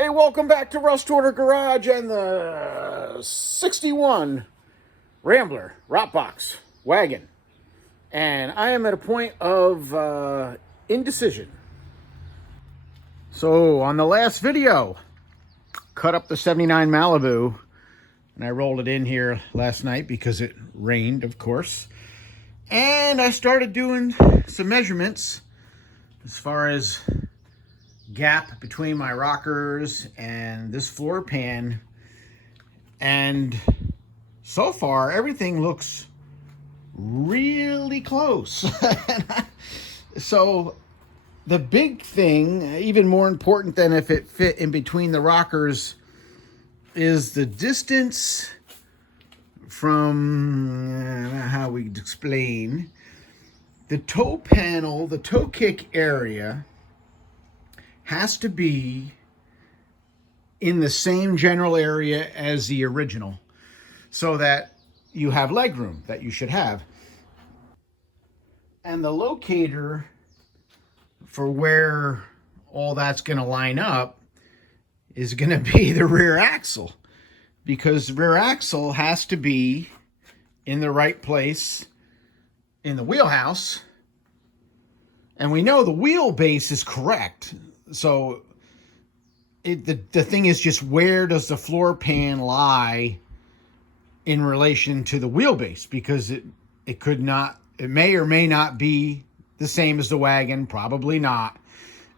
Hey, welcome back to Rust Order Garage and the 61 Rambler Box wagon. And I am at a point of indecision. So on the last video, cut up the 79 Malibu and I rolled it in here last night because it rained, of course. And I started doing some measurements as far as gap between my rockers and this floor pan, and so far everything looks really close. So the big thing, even more important than if it fit in between the rockers, is the distance from how we explain the toe panel, the toe kick area has to be in the same general area as the original so that you have leg room that you should have. And the locator for where all that's going to line up is going to be the rear axle, because the rear axle has to be in the right place in the wheelhouse. And we know the wheelbase is correct. So the thing is just, where does the floor pan lie in relation to the wheelbase? Because it may or may not be the same as the wagon, probably not.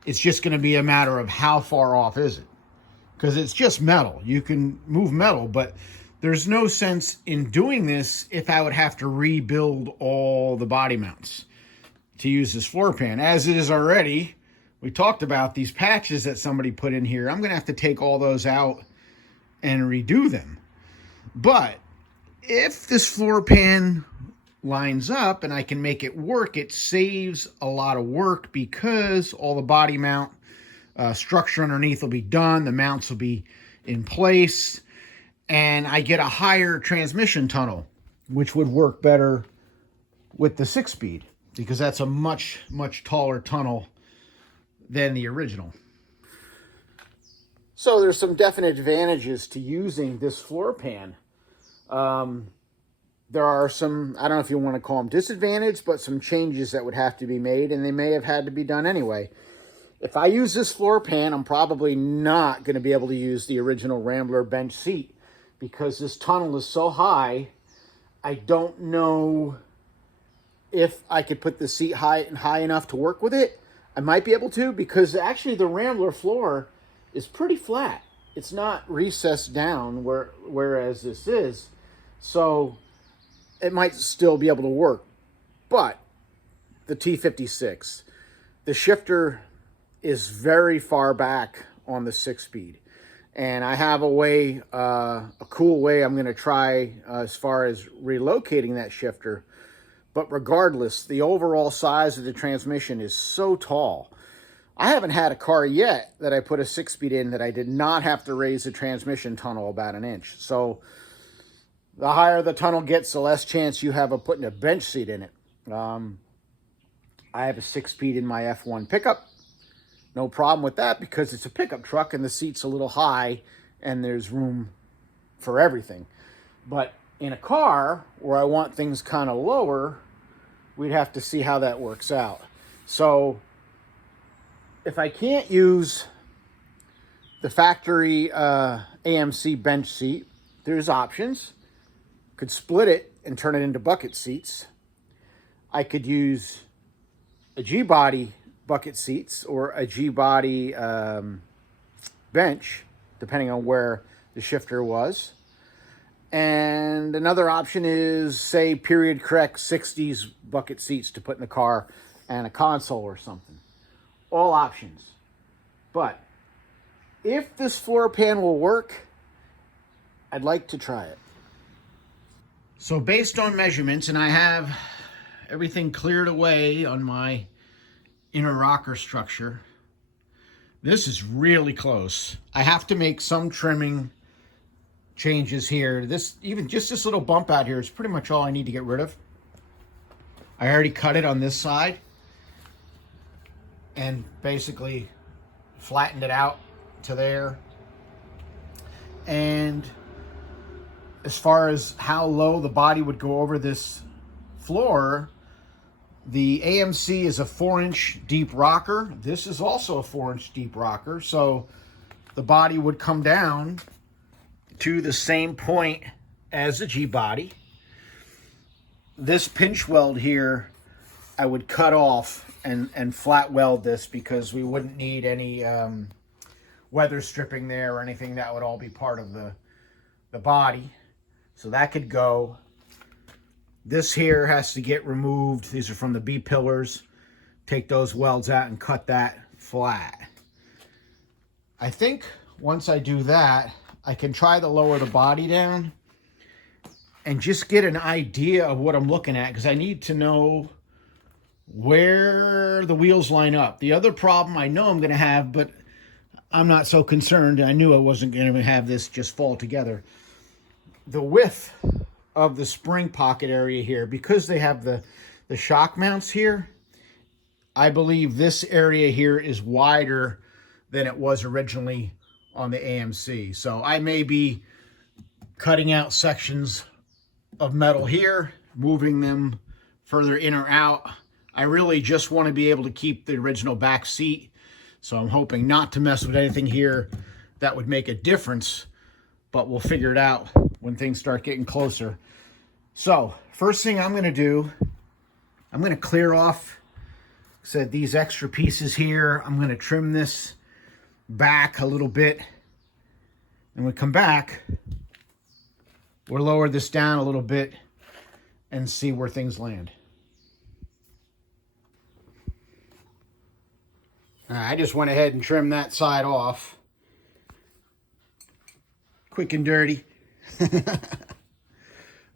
It's just going to be a matter of how far off is it, because it's just metal. You can move metal, but there's no sense in doing this if I would have to rebuild all the body mounts to use this floor pan. As it is already, we talked about these patches that somebody put in here. I'm going to have to take all those out and redo them. But if this floor pan lines up and I can make it work, it saves a lot of work, because all the body mount structure underneath will be done. The mounts will be in place. And I get a higher transmission tunnel, which would work better with the 6-speed, because that's a much, much taller tunnel than the original. So there's some definite advantages to using this floor pan. There are some, I don't know if you want to call them disadvantages, but some changes that would have to be made, and they may have had to be done anyway. If I use this floor pan, I'm probably not going to be able to use the original Rambler bench seat, because this tunnel is so high. I don't know if I could put the seat high enough to work with it. I might be able to, because actually the Rambler floor is pretty flat. It's not recessed down whereas this is. So it might still be able to work. But the T56, the shifter is very far back on the 6-speed. And I have a cool way I'm going to try as far as relocating that shifter. But regardless, the overall size of the transmission is so tall. I haven't had a car yet that I put a 6-speed in that I did not have to raise the transmission tunnel about an inch. So the higher the tunnel gets, the less chance you have of putting a bench seat in it. I have a 6-speed in my F1 pickup. No problem with that, because it's a pickup truck and the seat's a little high and there's room for everything. But in a car where I want things kind of lower, we'd have to see how that works out. So if I can't use the factory AMC bench seat, there's options. Could split it and turn it into bucket seats. I could use a G-body bucket seats or a G-body bench, depending on where the shifter was. And another option is, say, period correct 60s bucket seats to put in the car and a console or something. All options. But if this floor pan will work, I'd like to try it. So based on measurements, and I have everything cleared away on my inner rocker structure, this is really close. I have to make some trimming changes here. Even just this little bump out here is pretty much all I need to get rid of. I already cut it on this side and basically flattened it out to there. And as far as how low the body would go over this floor, the AMC is a 4-inch deep rocker. This is also a 4-inch deep rocker. So the body would come down to the same point as the G-body. This pinch weld here, I would cut off and flat weld this because we wouldn't need any weather stripping there or anything. That would all be part of the body. So that could go. This here has to get removed. These are from the B-pillars. Take those welds out and cut that flat. I think once I do that, I can try to lower the body down and just get an idea of what I'm looking at, because I need to know where the wheels line up. The other problem I know I'm going to have, but I'm not so concerned. I knew I wasn't going to have this just fall together. The width of the spring pocket area here, because they have the shock mounts here, I believe this area here is wider than it was originally on the AMC. So I may be cutting out sections of metal here, moving them further in or out. I really just want to be able to keep the original back seat. So I'm hoping not to mess with anything here that would make a difference, but we'll figure it out when things start getting closer. So first thing I'm going to do, I'm going to clear off, said these extra pieces here. I'm going to trim this back a little bit. And when we come back, we'll lower this down a little bit and see where things land. I just went ahead and trimmed that side off. Quick and dirty.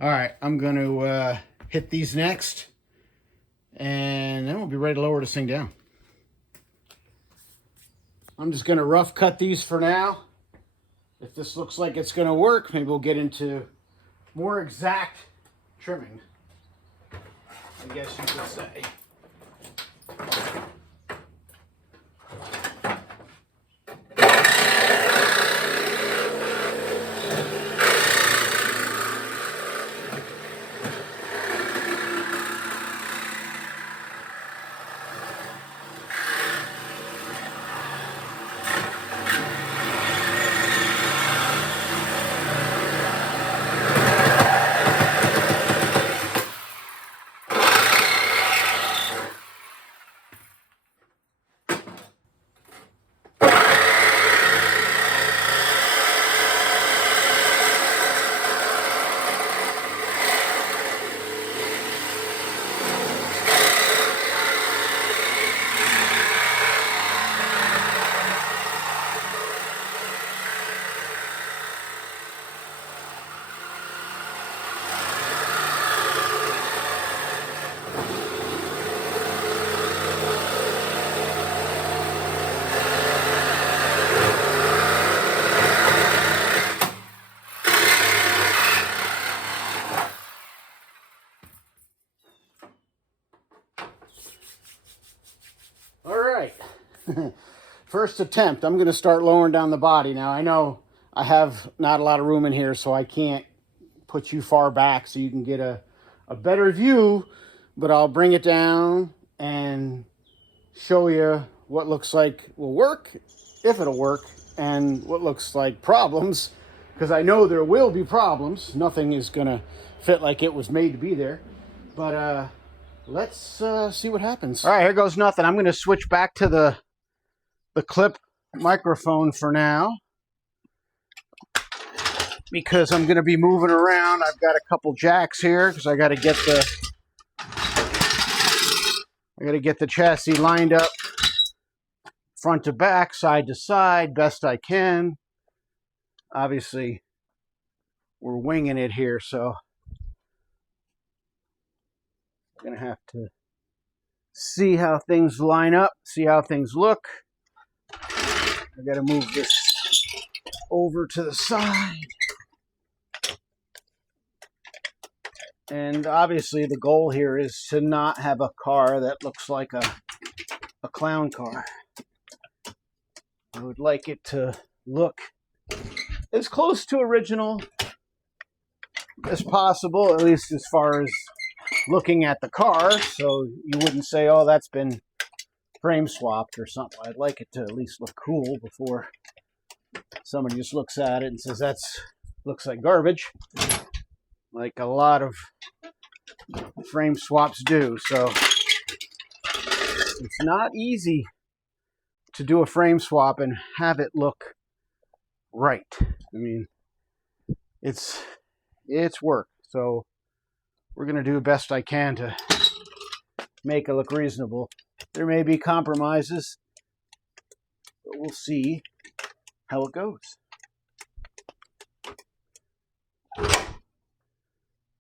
All right, I'm going to hit these next, and then we'll be ready to lower this thing down. I'm just going to rough cut these for now. If this looks like it's going to work, maybe we'll get into more exact trimming, I guess you could say. First attempt, I'm going to start lowering down the body. Now, I know I have not a lot of room in here, so I can't put you far back so you can get a better view, but I'll bring it down and show you what looks like will work, if it'll work, and what looks like problems, because I know there will be problems. Nothing is going to fit like it was made to be there, but let's see what happens. All right, here goes nothing. I'm going to switch back to the clip microphone for now, because I'm going to be moving around. I've got a couple jacks here because I got to get the chassis lined up front to back, side to side, best I can. Obviously, we're winging it here, so I'm going to have to see how things line up, see how things look. I got to move this over to the side. And obviously the goal here is to not have a car that looks like a clown car. I would like it to look as close to original as possible, at least as far as looking at the car, so you wouldn't say, oh, that's been frame swapped or something. I'd like it to at least look cool before somebody just looks at it and says that's looks like garbage, like a lot of frame swaps do. So it's not easy to do a frame swap and have it look right. I mean, it's work. So we're going to do the best I can to make it look reasonable. There may be compromises, but we'll see how it goes.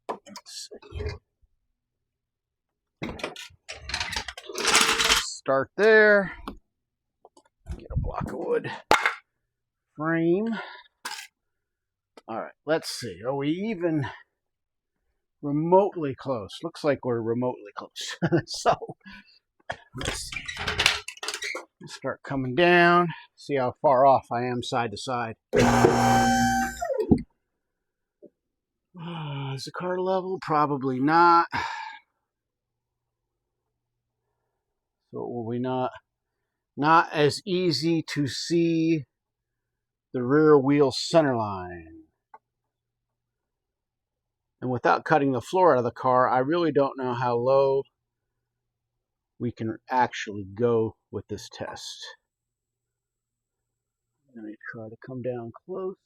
Let's see. Start there. Get a block of wood. Frame. All right, let's see. Are we even remotely close? Looks like we're remotely close. So let's see. Start coming down. See how far off I am side to side. Is the car level? Probably not. So will we not as easy to see the rear wheel center line. And without cutting the floor out of the car, I really don't know how low we can actually go with this test. Let me try to come down close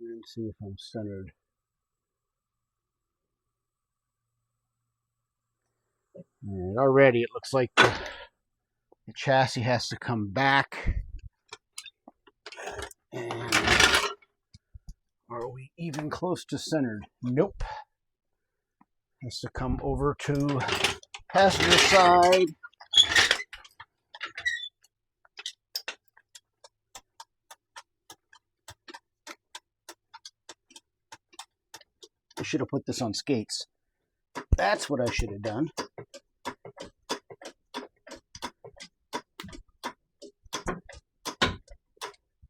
and see if I'm centered. And already it looks like the chassis has to come back. And are we even close to centered? Nope. Has to come over to passenger side. I should have put this on skates. That's what I should have done.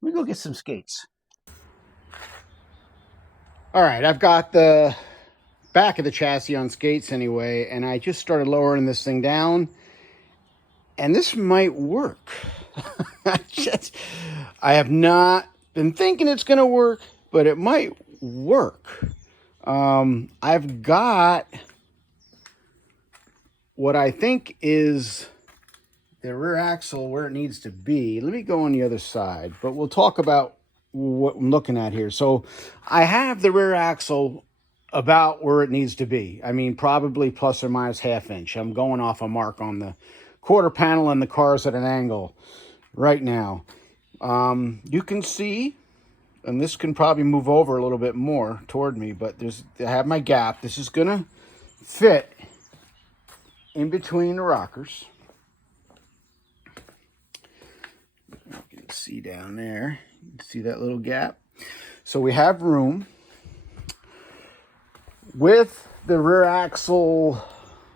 Let me go get some skates. All right, I've got the back of the chassis on skates anyway, and I just started lowering this thing down, and this might work. I have not been thinking it's going to work, but it might work. I've got what I think is the rear axle where it needs to be. Let me go on the other side, but we'll talk about what I'm looking at here. So I have the rear axle about where it needs to be. I mean, probably plus or minus ½ inch. I'm going off a mark on the quarter panel, and the car's at an angle right now. You can see, and this can probably move over a little bit more toward me, but I have my gap. This is gonna fit in between the rockers. You can see down there. You can see that little gap. So we have room. With the rear axle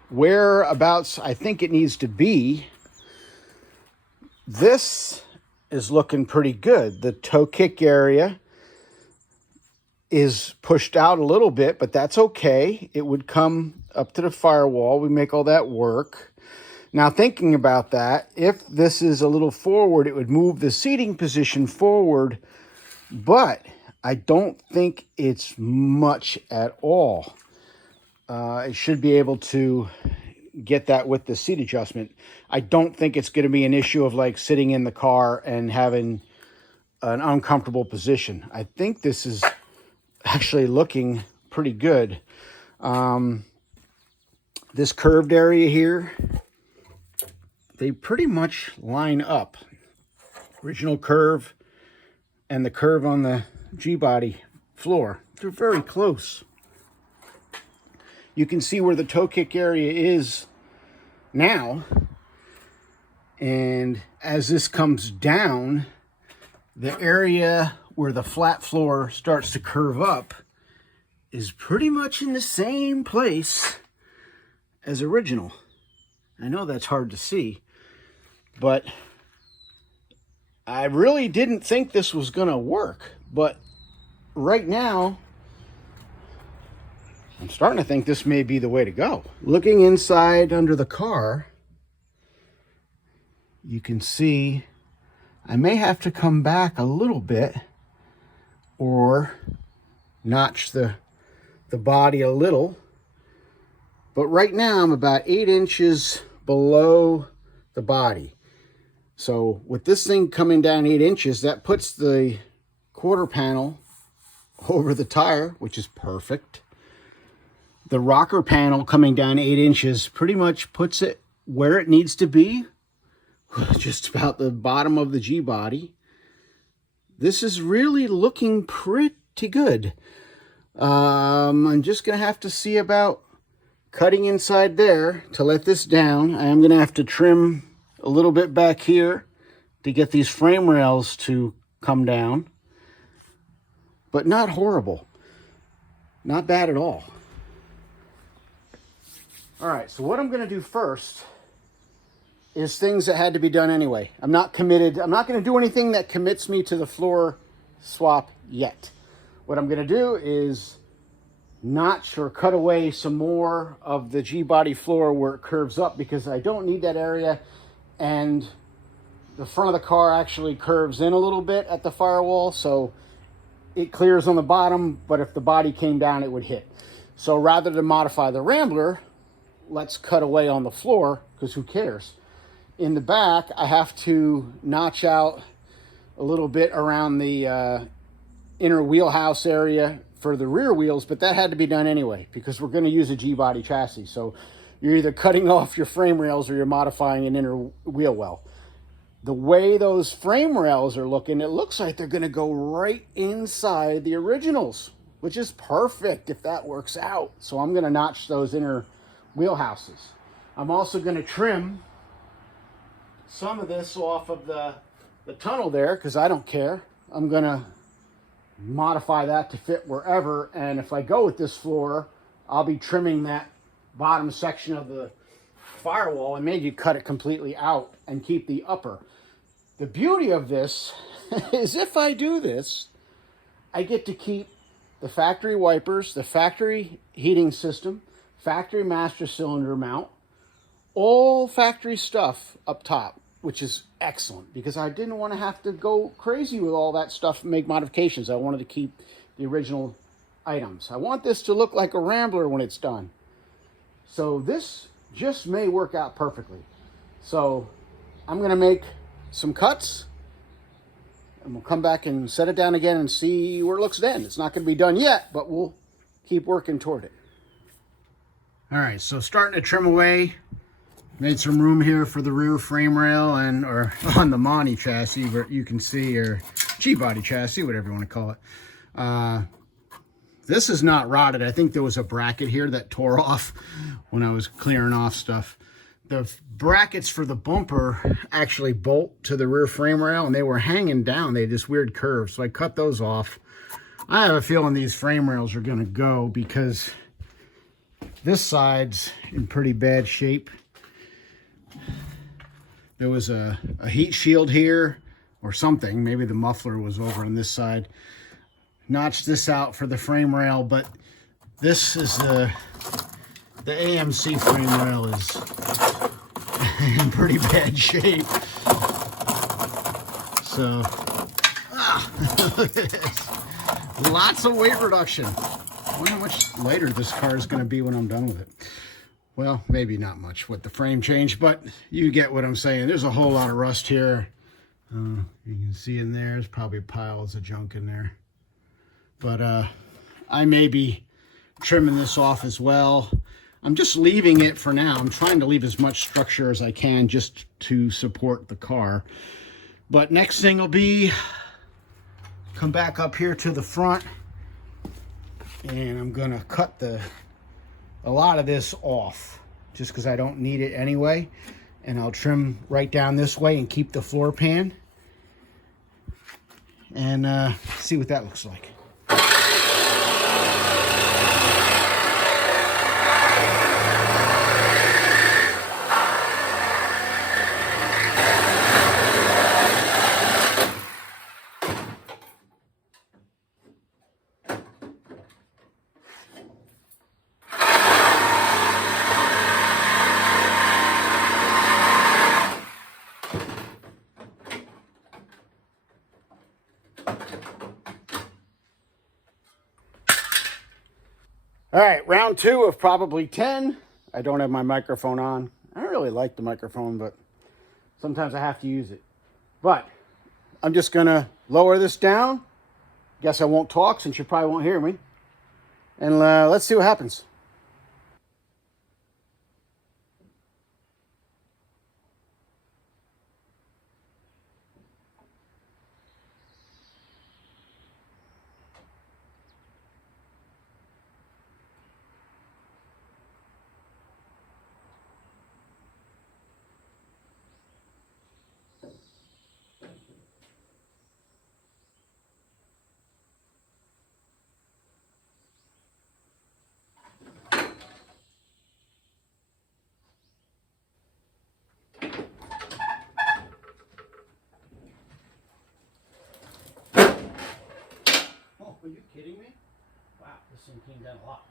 whereabouts I think it needs to be, this is looking pretty good. The toe kick area is pushed out a little bit, but that's okay. It would come up to the firewall. We make all that work. Now, thinking about that, if this is a little forward, it would move the seating position forward, but I don't think it's much at all. It should be able to get that with the seat adjustment. I don't think it's going to be an issue of like sitting in the car and having an uncomfortable position. I think this is actually looking pretty good. This curved area here, they pretty much line up. Original curve and the curve on the G-body floor, they're very close. You can see where the toe kick area is now. And as this comes down, the area where the flat floor starts to curve up is pretty much in the same place as original. I know that's hard to see, but I really didn't think this was gonna work, but right now I'm starting to think this may be the way to go. Looking inside under the car, you can see I may have to come back a little bit or notch the body a little. But right now I'm about 8 inches below the body. So with this thing coming down 8 inches, that puts the quarter panel over the tire, which is perfect. The rocker panel coming down 8 inches pretty much puts it where it needs to be, just about the bottom of the G body. This is really looking pretty good. I'm just gonna have to see about cutting inside there to let this down. I am gonna have to trim a little bit back here to get these frame rails to come down, but not horrible, not bad at all. All right, so what I'm gonna do first is things that had to be done anyway. I'm not committed. I'm not gonna do anything that commits me to the floor swap yet. What I'm gonna do is notch or cut away some more of the G-body floor where it curves up, because I don't need that area, and the front of the car actually curves in a little bit at the firewall, so it clears on the bottom, but if the body came down, it would hit. So rather than modify the Rambler, let's cut away on the floor, because who cares? In the back, I have to notch out a little bit around the inner wheelhouse area for the rear wheels, but that had to be done anyway because we're going to use a G-body chassis. So you're either cutting off your frame rails or you're modifying an inner wheel well. The way those frame rails are looking, it looks like they're going to go right inside the originals, which is perfect if that works out. So I'm going to notch those inner wheelhouses. I'm also going to trim some of this off of the tunnel there because I don't care. I'm going to modify that to fit wherever, and if I go with this floor, I'll be trimming that bottom section of the firewall and maybe cut it completely out and keep the upper. The beauty of this is if I do this, I get to keep the factory wipers, the factory heating system, factory master cylinder mount, all factory stuff up top, which is excellent because I didn't want to have to go crazy with all that stuff and make modifications. I wanted to keep the original items. I want this to look like a Rambler when it's done. So this just may work out perfectly. So I'm going to make some cuts and we'll come back and set it down again and see where it looks then. It's not going to be done yet, but we'll keep working toward it. All right, so starting to trim away. Made some room here for the rear frame rail or on the Monty chassis, but you can see, or G-body chassis, whatever you want to call it. This is not rotted. I think there was a bracket here that tore off when I was clearing off stuff. The brackets for the bumper actually bolt to the rear frame rail, and they were hanging down. They had this weird curve, so I cut those off. I have a feeling these frame rails are going to go because this side's in pretty bad shape. There was a heat shield here or something. Maybe the muffler was over on this side. Notched this out for the frame rail, but this is the AMC frame rail is in pretty bad shape. So, look at this. Lots of weight reduction. I wonder how much lighter this car is going to be when I'm done with it. Well, maybe not much with the frame change, but you get what I'm saying. There's a whole lot of rust here. You can see in there, there's probably piles of junk in there. But I may be trimming this off as well. I'm just leaving it for now. I'm trying to leave as much structure as I can just to support the car. But next thing will be, come back up here to the front, and I'm gonna cut a lot of this off just because I don't need it anyway, and I'll trim right down this way and keep the floor pan and see what that looks like. All right, round 2 of probably 10. I don't have my microphone on. I don't really like the microphone, but sometimes I have to use it. But I'm just gonna lower this down. Guess I won't talk since you probably won't hear me. And let's see what happens. Are you kidding me? Wow, this thing came down a lot.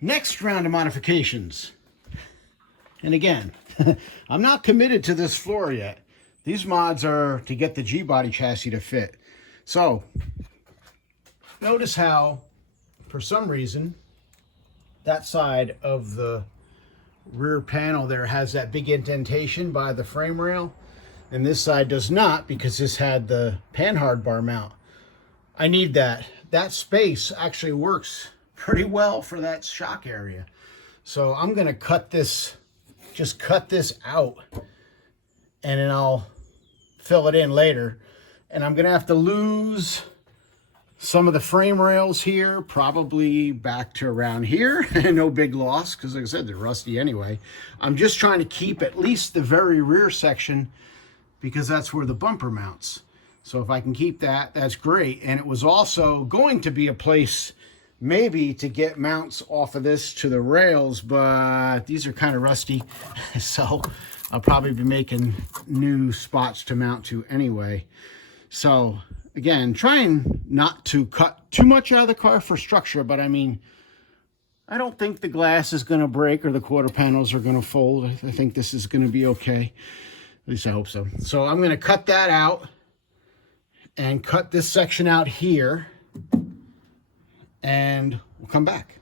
Next round of modifications. And again, I'm not committed to this floor yet. These mods are to get the G-body chassis to fit. So, notice how, for some reason, that side of the rear panel there has that big indentation by the frame rail, and this side does not because this had the panhard bar mount. I need that. That space actually works pretty well for that shock area. So I'm gonna cut this, just cut this out, and then I'll fill it in later. And I'm gonna have to lose some of the frame rails here, probably back to around here. No big loss, because like I said, they're rusty anyway. I'm just trying to keep at least the very rear section because that's where the bumper mounts. So if I can keep that, that's great. And it was also going to be a place maybe to get mounts off of this to the rails, but these are kind of rusty. So I'll probably be making new spots to mount to anyway. So again, trying not to cut too much out of the car for structure, but I mean, I don't think the glass is going to break or the quarter panels are going to fold. I think this is going to be okay. At least I hope so. So I'm going to cut that out and cut this section out here, and we'll come back.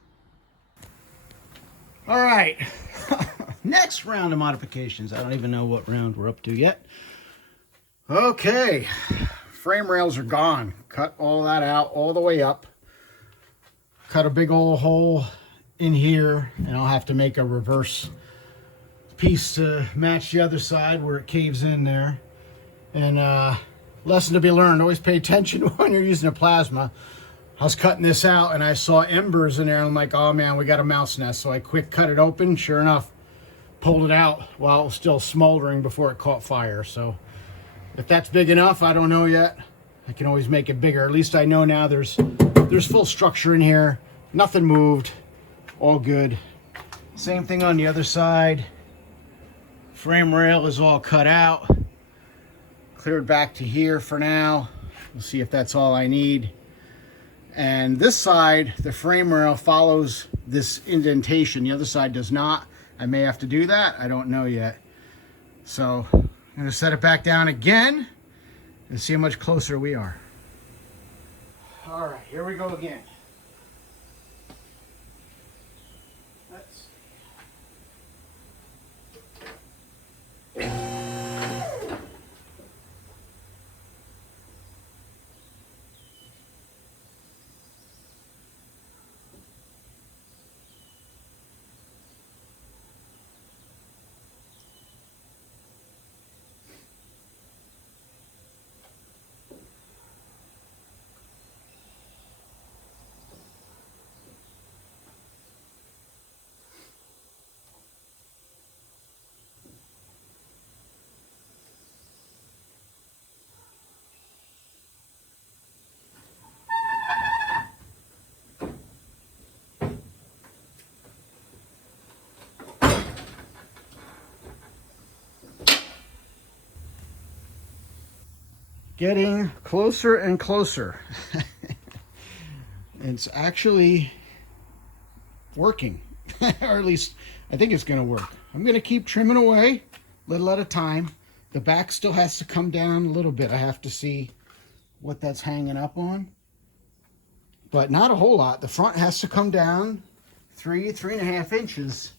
All right, next round of modifications. I don't even know what round we're up to yet. Okay, frame rails are gone. Cut all that out all the way up. Cut a big old hole in here, and I'll have to make a reverse piece to match the other side where it caves in there. And lesson to be learned, always pay attention when you're using a plasma. I was cutting this out and I saw embers in there, and I'm like, oh man, we got a mouse nest. So I quick cut it open. Sure enough, pulled it out while it was still smoldering before it caught fire. So if that's big enough, I don't know yet. I can always make it bigger. At least I know now there's full structure in here. Nothing moved. All good. Same thing on the other side. Frame rail is all cut out. Cleared back to here for now. We'll see if that's all I need. And this side, the frame rail follows this indentation. The other side does not. I may have to do that. I don't know yet. So I'm going to set it back down again and see how much closer we are. All right, here we go again. Let's see. getting closer and closer. It's actually working, or at least I think it's going to work. I'm going to keep trimming away, little at a time. The back still has to come down a little bit. I have to see what that's hanging up on, but not a whole lot. The front has to come down 3.5 inches,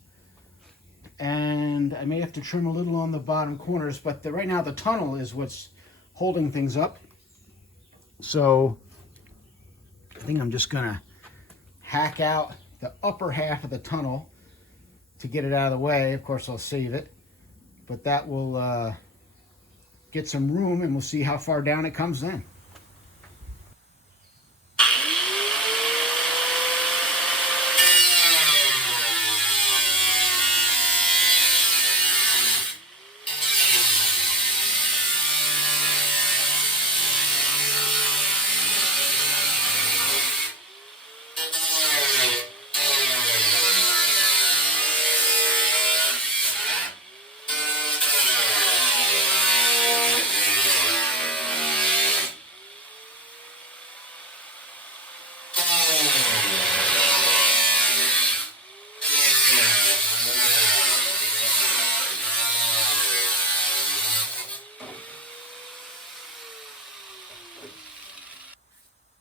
and I may have to trim a little on the bottom corners, but right now the tunnel is what's holding things up. So I think I'm just gonna hack out the upper half of the tunnel to get it out of the way. Of course, I'll save it, but that will get some room, and we'll see how far down it comes then.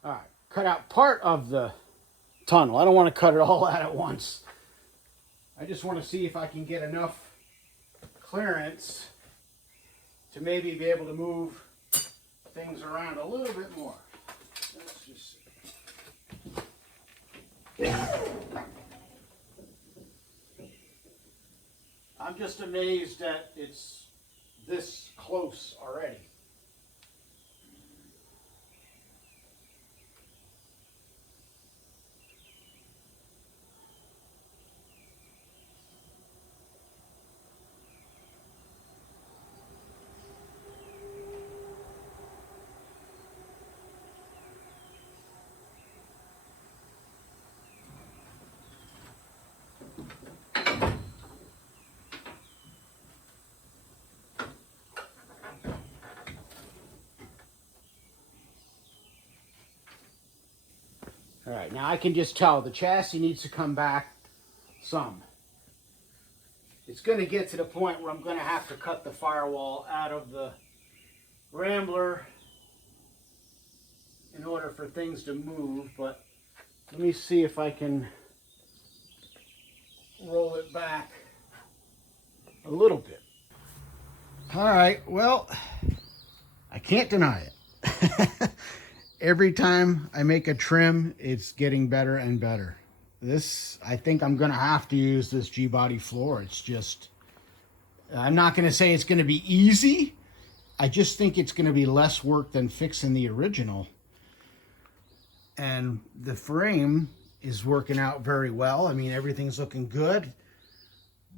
All right, cut out part of the tunnel. I don't want to cut it all out at once. I just want to see if I can get enough clearance to maybe be able to move things around a little bit more. Let's just see. I'm just amazed that it's this close already. All right, now I can just tell the chassis needs to come back some. It's going to get to the point where I'm going to have to cut the firewall out of the Rambler in order for things to move, but let me see if I can roll it back a little bit. All right, well, I can't deny it. Every time I make a trim, it's getting better and better. This, I think I'm going to have to use this G-body floor. It's just, I'm not going to say it's going to be easy. I just think it's going to be less work than fixing the original. And the frame is working out very well. I mean, everything's looking good.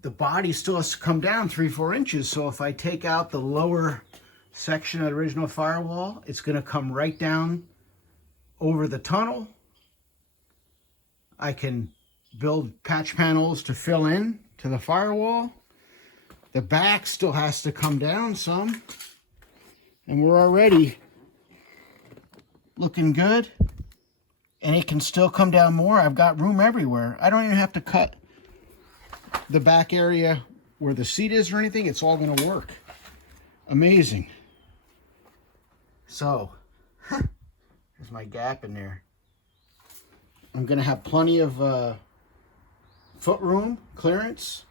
The body still has to come down 3-4 inches. So if I take out the lower section of the original firewall, it's going to come right down over the tunnel. I can build patch panels to fill in to the firewall. The back still has to come down some, and we're already looking good, and it can still come down more. I've got room everywhere. I don't even have to cut the back area where the seat is or anything. It's all going to work. Amazing. So, there's my gap in there. I'm going to have plenty of foot room, clearance.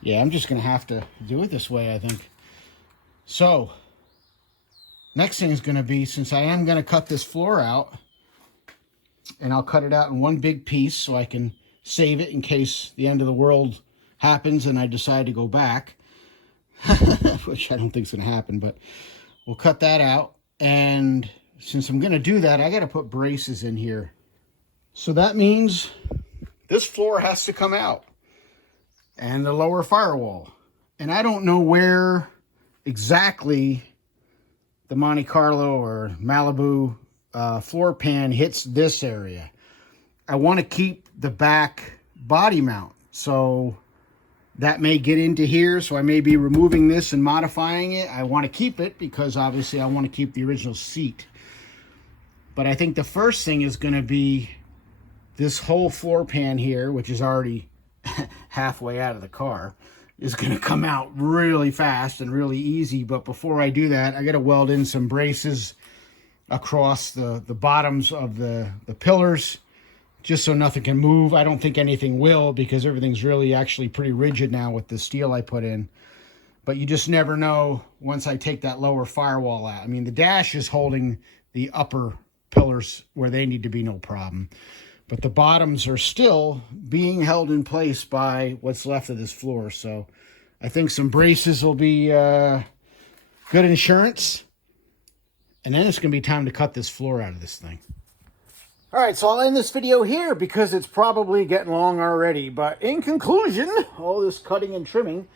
Yeah, I'm just going to have to do it this way, I think. So, next thing is going to be, since I am going to cut this floor out, and I'll cut it out in one big piece so I can save it in case the end of the world happens and I decide to go back, which I don't think is going to happen, but we'll cut that out. And since I'm going to do that, I got to put braces in here. So that means this floor has to come out and the lower firewall. And I don't know where exactly the Monte Carlo or Malibu floor pan hits this area. I want to keep the back body mount. So that may get into here, so I may be removing this and modifying it. I want to keep it because obviously I want to keep the original seat. But I think the first thing is going to be this whole floor pan here, which is already halfway out of the car, is going to come out really fast and really easy. But before I do that, I got to weld in some braces across the bottoms of the pillars, just so nothing can move. I don't think anything will, because everything's really actually pretty rigid now with the steel I put in. But you just never know once I take that lower firewall out. I mean, the dash is holding the upper pillars where they need to be, no problem. But the bottoms are still being held in place by what's left of this floor. So I think some braces will be good insurance. And then it's going to be time to cut this floor out of this thing. All right, so I'll end this video here because it's probably getting long already. But in conclusion, all this cutting and trimming,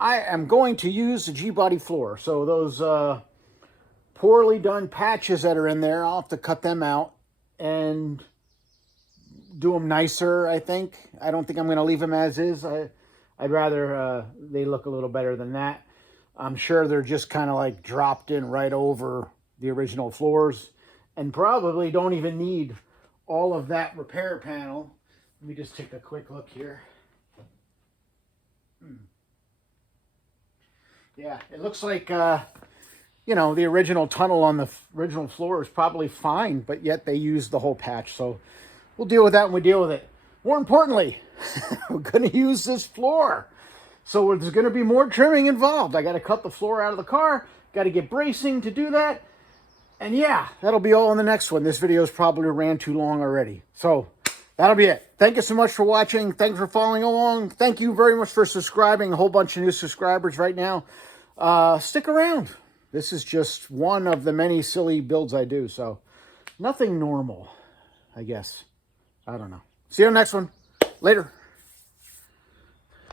I am going to use the G-body floor. So those poorly done patches that are in there, I'll have to cut them out and do them nicer, I think. I don't think I'm going to leave them as is. I'd rather they look a little better than that. I'm sure they're just kind of like dropped in right over the original floors and probably don't even need all of that repair panel. Let me just take a quick look here. Yeah, it looks like, you know, the original tunnel on the original floor is probably fine, but yet they used the whole patch. So we'll deal with that when we deal with it. More importantly, we're going to use this floor. So there's going to be more trimming involved. I got to cut the floor out of the car. Got to get bracing to do that. And yeah, that'll be all in the next one. This video's probably ran too long already. So that'll be it. Thank you so much for watching. Thanks for following along. Thank you very much for subscribing. A whole bunch of new subscribers right now. Stick around. This is just one of the many silly builds I do. So nothing normal, I guess. I don't know. See you on the next one. Later.